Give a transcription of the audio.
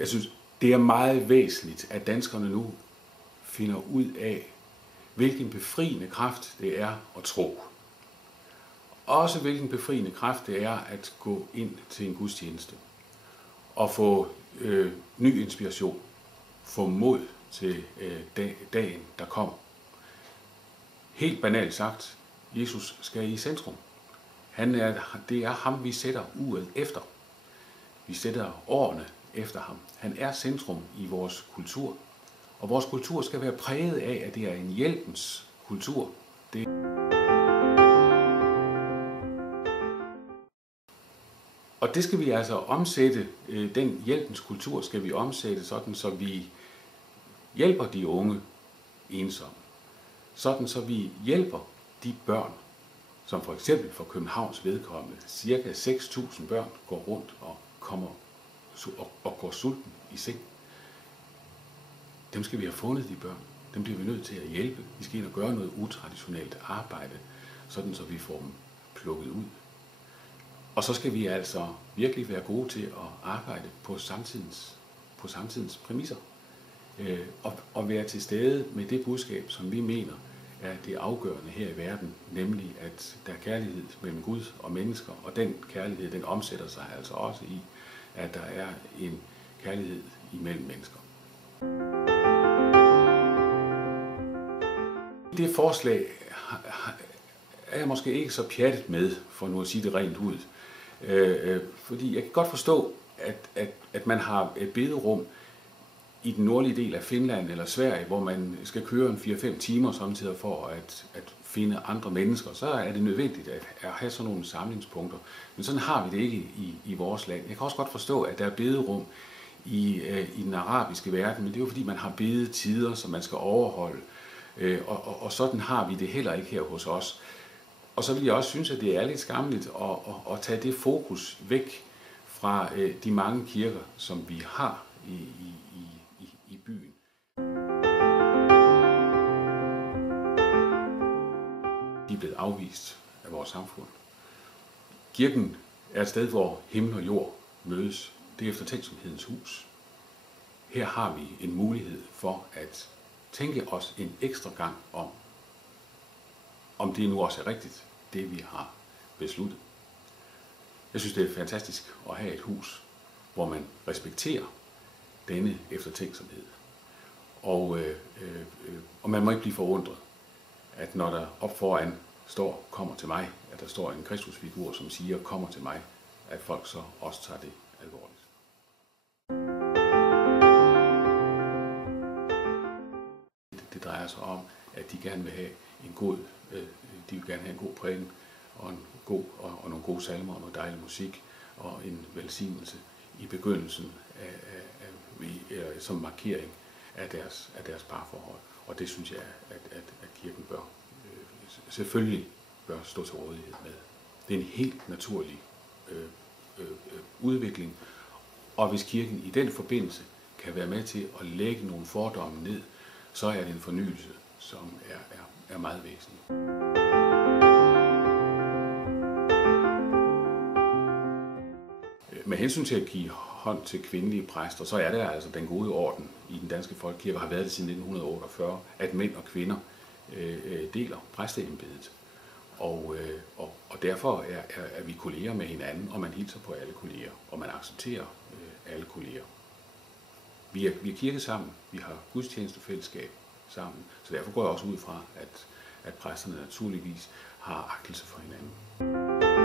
Jeg synes, det er meget væsentligt, at danskerne nu finder ud af, hvilken befriende kraft det er at tro. Også hvilken befriende kraft det er at gå ind til en gudstjeneste og få ny inspiration, få mod til dagen, der kommer. Helt banalt sagt, Jesus skal i centrum. Det er ham, vi sætter uret efter. Vi sætter årene efter ham. Han er centrum i vores kultur. Og vores kultur skal være præget af, at det er en hjælpens kultur. Og det skal vi altså omsætte, den hjælpens kultur skal vi omsætte sådan, så vi hjælper de unge ensomme. Sådan, så vi hjælper de børn, som for eksempel for Københavns vedkommende, cirka 6.000 børn går rundt og går sulten i seng. Dem skal vi have fundet, de børn. Dem bliver vi nødt til at hjælpe. Vi skal ind og gøre noget utraditionelt arbejde, sådan så vi får dem plukket ud. Og så skal vi altså virkelig være gode til at arbejde på samtidens præmisser. Og være til stede med det budskab, som vi mener er det afgørende her i verden, nemlig at der er kærlighed mellem Gud og mennesker, og den kærlighed, den omsætter sig altså også i, at der er en kærlighed imellem mennesker. Det forslag er jeg måske ikke så pjattet med, for nu at sige det rent ud. Fordi jeg kan godt forstå, at man har et bederum i den nordlige del af Finland eller Sverige, hvor man skal køre en 4-5 timer samtidig for at finde andre mennesker, så er det nødvendigt at have sådan nogle samlingspunkter. Men sådan har vi det ikke i vores land. Jeg kan også godt forstå, at der er bederum i den arabiske verden, men det er jo fordi, man har bedetider, som man skal overholde. Og sådan har vi det heller ikke her hos os. Og så vil jeg også synes, at det er lidt skammeligt at tage det fokus væk fra de mange kirker, som vi har i byen. De er blevet afvist af vores samfund. Kirken er et sted, hvor himmel og jord mødes. Det er eftertænksomhedens hus. Her har vi en mulighed for at tænke os en ekstra gang om det nu også er rigtigt, det vi har besluttet. Jeg synes, det er fantastisk at have et hus, hvor man respekterer denne eftertænksomhed. Og man må ikke blive forundret, at når der op foran kommer til mig, at der står en kristusfigur, som siger, kommer til mig, at folk så også tager det alvorligt. Det drejer sig om, at de gerne vil have en god prædiken og nogle gode salmer og noget dejlig musik og en velsignelse i begyndelsen som markering af deres parforhold. Og det synes jeg, at kirken selvfølgelig bør stå til rådighed med. Det er en helt naturlig udvikling, og hvis kirken i den forbindelse kan være med til at lægge nogle fordomme ned, så er det en fornyelse, som er meget væsentlig. Med hensyn til at give hånd til kvindelige præster, så er det altså den gode orden i den danske folkekirke, har været det siden 1948, at mænd og kvinder deler præsteembedet. Og derfor er vi kolleger med hinanden, og man hilser på alle kolleger, og man accepterer alle kolleger. Vi er kirke sammen, vi har gudstjenestefællesskab sammen, så derfor går jeg også ud fra, at præsterne naturligvis har agtelse for hinanden.